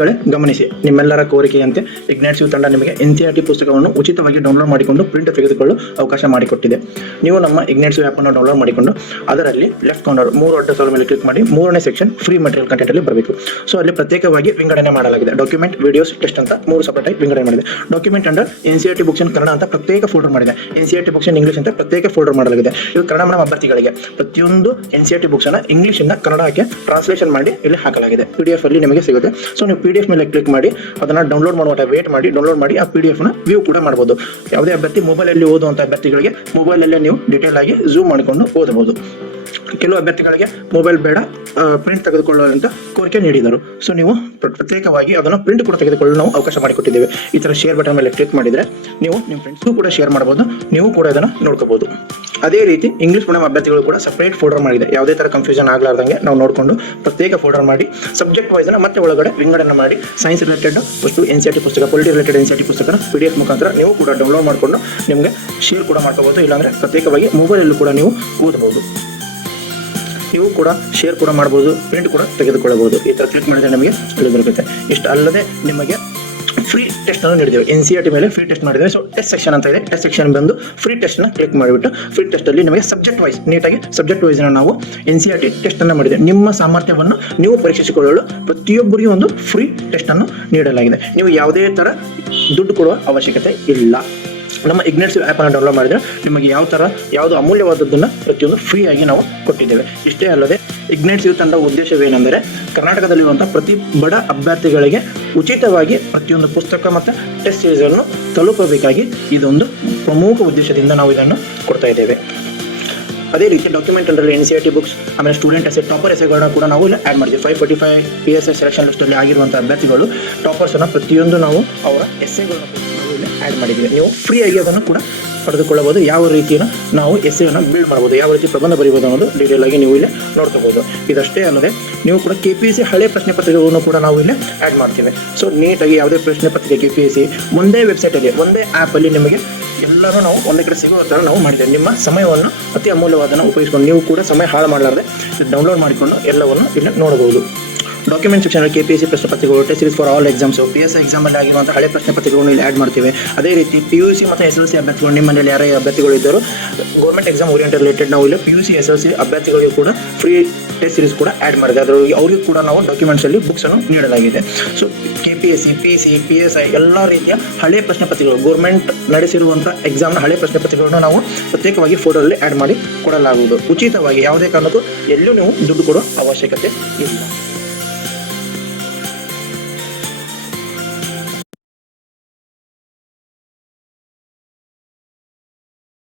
ವಿದ್ಯಾರ್ಥಿಗಳೇ ಗಮನಿಸಿ, ನಿಮ್ಮೆಲ್ಲರ ಕೋರಿಕೆಯಂತೆ ಇಗ್ನಾಟ್ಸಿವ್ ತಂಡ ನಿಮಗೆ ಎನ್ ಸಿ ಆರ್ ಟಿ ಪುಸ್ತಕವನ್ನು ಉಚಿತವಾಗಿ ಡೌನ್ಲೋಡ್ ಮಾಡಿಕೊಂಡು ಪ್ರಿಂಟ್ ತೆಗೆದುಕೊಳ್ಳಲು ಅವಕಾಶ ಮಾಡಿಕೊಟ್ಟಿದೆ. ನೀವು ನಮ್ಮ ಇಗ್ನಾಟ್ಸಿವ್ ಆಪ್ ಅನ್ನು ಡೌನ್ಲೋಡ್ ಮಾಡಿಕೊಂಡು ಅದರಲ್ಲಿ ಲೆಫ್ಟ್ ಕಾರ್ನರ್ ಮೂರು ಅಡ್ಡ ಮೇಲೆ ಕ್ಲಿಕ್ ಮಾಡಿ ಮೂರನೇ ಸೆಕ್ಷನ್ ಫ್ರೀ ಮೆಟೀರಿಯಲ್ ಕಂಟೆಂಟ್ ಅಲ್ಲಿ ಬರಬೇಕು. ಸೊ ಅಲ್ಲಿ ಪ್ರತ್ಯೇಕವಾಗಿ ವಿಂಗಡಣೆ ಮಾಡಲಾಗಿದೆ. ಡಾಕ್ಯುಮೆಂಟ್ ವಿಡಿಯೋಸ್ ಟೆಸ್ಟ್ ಅಂತ ಮೂರು ಸಪರೇಟ್ ವಿಂಗಡಣೆ ಮಾಡಿದೆ. Document under N C R T books Kannada ಅಂತ ಪ್ರತ್ಯೇಕ ಫೋಲ್ಡರ್ ಮಾಡಿದೆ. N C R T books English ಅಂತ ಪ್ರತ್ಯೇಕ ಫೋಲ್ಡರ್ ಮಾಡಲಾಗಿದೆ. ಇದು ಕನ್ನಡ ಮೇಡಮ್ ಅಭ್ಯರ್ಥಿಗಳಿಗೆ. ಪ್ರತಿಯೊಂದು N C R T books ಅನ್ನ ಇಂಗ್ಲೀಷ್ ಇಂದ ಕನ್ನಡಕ್ಕೆ ಟ್ರಾನ್ಸ್ಲೇಷನ್ ಮಾಡಿ ಇಲ್ಲಿ ಹಾಕಲಾಗಿದೆ. ಪಿ ಡಿ ಎಫ್ ಅಲ್ಲಿ ನಿಮಗೆ ಸಿಗುತ್ತೆ. ಸೊ ನೀವು ಪಿ ಡಿ ಎಫ್ ಮೇಲೆ ಕ್ಲಿಕ್ ಮಾಡಿ, ಅದನ್ನ ಡೌನ್ಲೋಡ್ ಮಾಡುವಂತ ವೇಟ್ ಮಾಡಿ ಡೌನ್ಲೋಡ್ ಮಾಡಿ, ಆ ಪಿ ಡಿ ನ ವ್ಯೂ ಕೂಡ ಮಾಡಬಹುದು ಯಾವುದೇ ಅಭ್ಯರ್ಥಿ ಮೊಬೈಲ್ ಅಲ್ಲಿ ಓದುವಂತ ಅಭ್ಯರ್ಥಿಗಳಿಗೆ ಮೊಬೈಲ್ ಅಲ್ಲೇ ನೀವು ಡೀಟೇಲ್ ಆಗಿ ಝೂಮ್ ಮಾಡಿಕೊಂಡು ಓದಬಹುದು. ಕೆಲವು ಅಭ್ಯರ್ಥಿಗಳಿಗೆ ಮೊಬೈಲ್ ಬೇಡ ಪ್ರಿಂಟ್ ತೆಗೆದುಕೊಳ್ಳುವಂತ ಕೋರಿಕೆ ನೀಡಿದರು. ಸೊ ನೀವು ಪ್ರ- ಪ್ರತ್ಯೇಕವಾಗಿ ಅದನ್ನು ಪ್ರಿಂಟ್ ಕೂಡ ತೆಗೆದುಕೊಳ್ಳಲು ನಾವು ಅವಕಾಶ ಮಾಡಿಕೊಟ್ಟಿದ್ದೇವೆ. ಈ ತರ ಶೇರ್ ಬಟನ್ ಮೇಲೆ ಕ್ಲಿಕ್ ಮಾಡಿದ್ರೆ ನೀವು ನಿಮ್ಮ ಫ್ರೆಂಡ್ಸ್ಗೂ ಕೂಡ ಶೇರ್ ಮಾಡಬಹುದು, ನೀವು ಕೂಡ ಇದನ್ನು ನೋಡ್ಕೋಬಹುದು. ಅದೇ ರೀತಿ ಇಂಗ್ಲಿಷ್ ಮೀಡಿಯಂ ಅಭ್ಯರ್ಥಿಗಳು ಕೂಡ ಸಪ್ರೇಟ್ ಫೋಲ್ಡರ್ ಮಾಡಿದೆ. ಯಾವುದೇ ತರ ಕನ್ಫ್ಯೂಷನ್ ಆಗಲಾರ್ದಂಗೆ ನಾವು ನೋಡಿಕೊಂಡು ಪ್ರತ್ಯೇಕ ಫೋಲ್ಡರ್ ಮಾಡಿ ಸಬ್ಜೆಕ್ಟ್ ವೈಸ್ ಮತ್ತೆ ಒಳಗಡೆ ವಿಂಗಡನೆ ಮಾಡಿ ಸೈನ್ಸ್ ರಿಲೇಟೆಡ್ ವಸ್ತು ಎನ್ ಸಿ ಟಿ ಪುಸ್ತಕ polity related N C T ಪುಸ್ತಕ ಪಿ ಡಿ ಎಫ್ ಮುಖಾಂತರ ನೀವು ಕೂಡ ಡೌನ್ಲೋಡ್ ಮಾಡಿಕೊಂಡು ನಿಮಗೆ ಶೇರ್ ಕೂಡ ಮಾಡ್ಕೋಬಹುದು. ಇಲ್ಲಾಂದ್ರೆ ಪ್ರತ್ಯೇಕವಾಗಿ ಮೊಬೈಲಲ್ಲೂ ಕೂಡ ನೀವು ಓದಬಹುದು. ನೀವು ಕೂಡ ಶೇರ್ ಕೂಡ ಮಾಡಬಹುದು ಪ್ರಿಂಟ್ ಕೂಡ ತೆಗೆದುಕೊಳ್ಳಬಹುದು. ಈ ತರ ಕ್ಲಿಕ್ ಮಾಡಿದ್ರೆ ನಮಗೆ ಇಲ್ಲಿ ದೊರಕುತ್ತೆ ಇಷ್ಟು ಅಲ್ಲದೆ ನಿಮಗೆ ಫ್ರೀ ಟೆಸ್ಟ್ ಅನ್ನು ನೀಡಿದ್ದೇವೆ. ಎನ್ ಸಿ ಆರ್ ಟಿ ಮೇಲೆ ಫ್ರೀ ಟೆಸ್ಟ್ ಮಾಡಿದ್ದೇವೆ. ಸೊ ಟೆಸ್ಟ್ ಸೆಕ್ಷನ್ ಅಂತ ಇದೆ. ಟೆಸ್ಟ್ ಸೆಕ್ಷನ್ ಬಂದು ಫ್ರೀ ಟೆಸ್ಟ್ನ ಕ್ಲಿಕ್ ಮಾಡಿಬಿಟ್ಟು ಫ್ರೀ ಟೆಸ್ಟ್ ಅಲ್ಲಿ ನಿಮಗೆ ಸಬ್ಜೆಕ್ಟ್ ವೈಸ್ ನೀಟಾಗಿ ಸಬ್ಜೆಕ್ಟ್ ವೈಸ್ ನಾವು N C R T test ಅನ್ನು ಮಾಡಿದ್ದೇವೆ. ನಿಮ್ಮ ಸಾಮರ್ಥ್ಯವನ್ನು ನೀವು ಪರೀಕ್ಷಿಸಿಕೊಳ್ಳಲು ಪ್ರತಿಯೊಬ್ಬರಿಗೂ ಒಂದು ಫ್ರೀ ಟೆಸ್ಟ್ ಅನ್ನು ನೀಡಲಾಗಿದೆ. ನೀವು ಯಾವುದೇ ತರ ದುಡ್ಡು ಕೊಡುವ ಅವಶ್ಯಕತೆ ಇಲ್ಲ. ನಮ್ಮ ಇಗ್ನೆಟ್ಸಿವ್ ಆ್ಯಪನ್ನು ಡೌನ್ಲೋಡ್ ಮಾಡಿದ್ರೆ ನಿಮಗೆ ಯಾವ ಥರ ಯಾವುದು ಅಮೂಲ್ಯವಾದದ್ದನ್ನು ಪ್ರತಿಯೊಂದು ಫ್ರೀ ಆಗಿ ನಾವು ಕೊಟ್ಟಿದ್ದೇವೆ. ಇಷ್ಟೇ ಅಲ್ಲದೆ ಇಗ್ನೆಟ್ಸಿವ್ ತಂಡ ಉದ್ದೇಶವೇನೆಂದರೆ ಕರ್ನಾಟಕದಲ್ಲಿರುವಂಥ ಪ್ರತಿ ಬಡ ಅಭ್ಯರ್ಥಿಗಳಿಗೆ ಉಚಿತವಾಗಿ ಪ್ರತಿಯೊಂದು ಪುಸ್ತಕ ಮತ್ತು ಟೆಸ್ಟ್ ಸೀರೀಸನ್ನು ತಲುಪಬೇಕಾಗಿ ಇದೊಂದು ಪ್ರಮುಖ ಉದ್ದೇಶದಿಂದ ನಾವು ಇದನ್ನು ಕೊಡ್ತಾ ಇದ್ದೇವೆ. ಅದೇ ರೀತಿ ಡಾಕ್ಯುಮೆಂಟ್ ಅಂದರೆ N C R T books ಆಮೇಲೆ ಸ್ಟೂಡೆಂಟ್ ಎಸೆ ಟಾಪರ್ ಎಸೆಗಳನ್ನ ಕೂಡ ನಾವು ಇಲ್ಲಿ ಆ್ಯಡ್ ಮಾಡ್ತೀವಿ five forty five P S S selection ಲಿಸ್ಟಲ್ಲಿ ಆಗಿರುವಂಥ ಅಭ್ಯರ್ಥಿಗಳು ಟಾಪರ್ಸನ್ನು ಪ್ರತಿಯೊಂದು ನಾವು ಅವರ ಎಸ್ಸೆಗಳನ್ನು ಆ್ಯಡ್ ಮಾಡಿದ್ದೀವಿ ನೀವು ಫ್ರೀಯಾಗಿ ಅದನ್ನು ಕೂಡ ಪಡೆದುಕೊಳ್ಳಬಹುದು. ಯಾವ ರೀತಿಯನ್ನು ನಾವು ಎಸ್ಸೆಯನ್ನು ಬಿಲ್ಡ್ ಮಾಡ್ಬೋದು ಯಾವ ರೀತಿ ಪ್ರಬಂಧ ಬರೀಬೋದು ಅನ್ನೋದು ಡೀಟೇಲ್ ಆಗಿ ನೀವು ಇಲ್ಲಿ ನೋಡ್ಕೋಬಹುದು. ಇದಷ್ಟೇ ಅಲ್ಲದೆ ನೀವು ಕೂಡ ಕೆ ಪಿ ಎಸ್ ಸಿ ಹಳೆ ಪ್ರಶ್ನೆ ಪತ್ರಿಕೆಗಳನ್ನು ಕೂಡ ನಾವು ಇಲ್ಲಿ ಆ್ಯಡ್ ಮಾಡ್ತೇವೆ. ಸೊ ನೀಟಾಗಿ ಯಾವುದೇ ಪ್ರಶ್ನೆ ಪತ್ರಿಕೆ ಕೆ ಪಿ ಎಸ್ ಸಿ ಒಂದೇ ವೆಬ್ಸೈಟಲ್ಲಿ ಒಂದೇ ಆ್ಯಪಲ್ಲಿ ನಿಮಗೆ ಎಲ್ಲರೂ ನಾವು ಒಂದೇ ಕಡೆ ಸಿಗುವ ಥರ ನಾವು ಮಾಡಿದ್ದೇವೆ. ನಿಮ್ಮ ಸಮಯವನ್ನು ಅತಿ ಅಮೂಲ್ಯವಾದನ್ನು ಉಪಯೋಗಿಸಿಕೊಂಡು ನೀವು ಕೂಡ ಸಮಯ ಹಾಳು ಮಾಡಲಾರದೆ ಡೌನ್ಲೋಡ್ ಮಾಡಿಕೊಂಡು ಎಲ್ಲವನ್ನು ಇಲ್ಲಿ ನೋಡಬಹುದು. Document section K P S C ಪ್ರಶ್ನೆ ಪತ್ರಿಕೆಗಳು test series for all exams P S exam ಅಲ್ಲಿ ಆಗಿರುವಂತಹ ಹಳೆ ಪ್ರಶ್ನೆ ಪತ್ರಿಕೆಗಳನ್ನು ಇಲ್ಲಿ ಆ್ಯಡ್ ಮಾಡ್ತೀವಿ. ಅದೇ ರೀತಿ ಪಿ ಯು ಸಿ ಮತ್ತು ಎಸ್ ಎಲ್ ಸಿ ಅಭ್ಯರ್ಥಿಗಳು, ನಿಮ್ಮ ಮನೆಯಲ್ಲಿ ಯಾರೇ ಅಭ್ಯರ್ಥಿಗಳು ಇದ್ದರು ಗೌರ್ಮೆಂಟ್ ಎಕ್ಸಾಮ್ ಓರಿಯೆಂಟೆಡ್ ರಿಲೇಟೆಡ್ ನಾವು ಇಲ್ಲಿ P U C S L C ಅಭ್ಯರ್ಥಿಗಳಿಗೆ ಕೂಡ ಫ್ರೀ ಟೆಸ್ಟ್ ಸೀರೀಸ್ ಕೂಡ ಆ್ಯಡ್ ಮಾಡಿದೆ. ಅದರೊಳಗೆ ಅವರಿಗೂ ಕೂಡ ನಾವು ಡಾಕ್ಯುಮೆಂಟ್ಸ್ ಅಲ್ಲಿ ಬುಕ್ಸ್ ಅನ್ನು ನೀಡಲಾಗಿದೆ. So K P S C P C P S I ಎಲ್ಲ ರೀತಿಯ ಹಳೆ ಪ್ರಶ್ನೆ ಪತ್ರಿಕೆಗಳು ಗೌರ್ಮೆಂಟ್ ನಡೆಸಿರುವಂಥ ಎಕ್ಸಾಮ್ನ ಹಳೆ ಪ್ರಶ್ನೆ ಪತ್ರಿಕೆಗಳನ್ನು ನಾವು ಪ್ರತ್ಯೇಕವಾಗಿ ಫೋಟೋದಲ್ಲಿ ಆ್ಯಡ್ ಮಾಡಿ ಕೊಡಲಾಗುವುದು. ಉಚಿತವಾಗಿ ಯಾವುದೇ ಕಾರಣಕ್ಕೂ ಎಲ್ಲೂ ನೀವು ದುಡ್ಡು ಕೊಡೋ ಅವಶ್ಯಕತೆ ಇಲ್ಲ.